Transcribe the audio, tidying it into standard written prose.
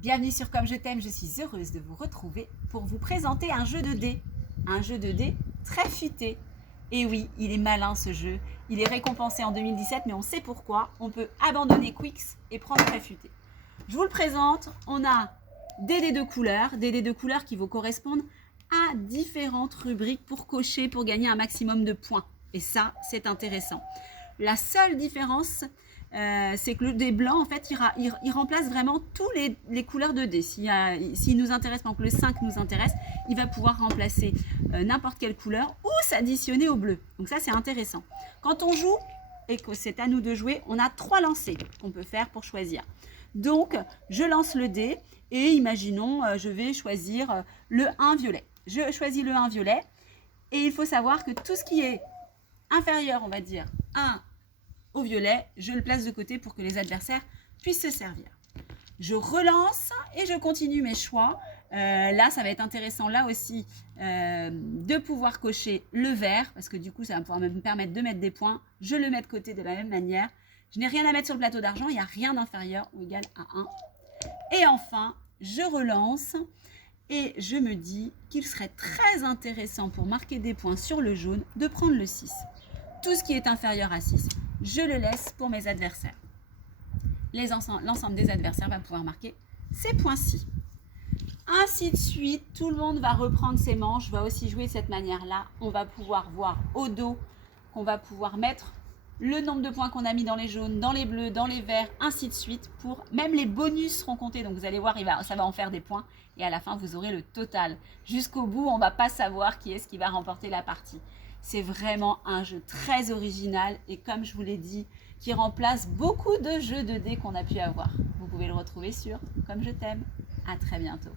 Bienvenue sur Comme je t'aime, je suis heureuse de vous retrouver pour vous présenter un jeu de dés. Un jeu de dés très futé. Et oui, il est malin ce jeu. Il est récompensé en 2017, mais on sait pourquoi. On peut abandonner Quicks et prendre très futé. Je vous le présente, on a des dés de couleurs qui vous correspondent à différentes rubriques pour cocher, pour gagner un maximum de points. Et ça, c'est intéressant. La seule différence, c'est que le dé blanc, en fait, il remplace vraiment tous les couleurs de dés. S'il nous intéresse, par exemple, le 5 nous intéresse, il va pouvoir remplacer n'importe quelle couleur ou s'additionner au bleu. Donc ça, c'est intéressant. Quand on joue et que c'est à nous de jouer, on a 3 lancers qu'on peut faire pour choisir. Donc, je lance le dé et imaginons, je vais choisir le 1 violet. Je choisis le 1 violet et il faut savoir que tout ce qui est inférieur, on va dire, 1 au violet, je le place de côté pour que les adversaires puissent se servir. Je relance et je continue mes choix. Là, ça va être intéressant, là aussi, de pouvoir cocher le vert, parce que du coup, ça va pouvoir me permettre de mettre des points. Je le mets de côté de la même manière. Je n'ai rien à mettre sur le plateau d'argent, il n'y a rien d'inférieur ou égal à 1. Et enfin, je relance et je me dis qu'il serait très intéressant pour marquer des points sur le jaune de prendre le 6. Tout ce qui est inférieur à 6, je le laisse pour mes adversaires. L'ensemble des adversaires va pouvoir marquer ces points-ci. Ainsi de suite, tout le monde va reprendre ses manches, va aussi jouer de cette manière-là. On va pouvoir voir au dos qu'on va pouvoir mettre le nombre de points qu'on a mis dans les jaunes, dans les bleus, dans les verts, ainsi de suite. Même les bonus seront comptés, donc vous allez voir, ça va en faire des points. Et à la fin, vous aurez le total. Jusqu'au bout, on ne va pas savoir qui est-ce qui va remporter la partie. C'est vraiment un jeu très original et comme je vous l'ai dit, qui remplace beaucoup de jeux de dés qu'on a pu avoir. Vous pouvez le retrouver sur Comme je t'aime. À très bientôt.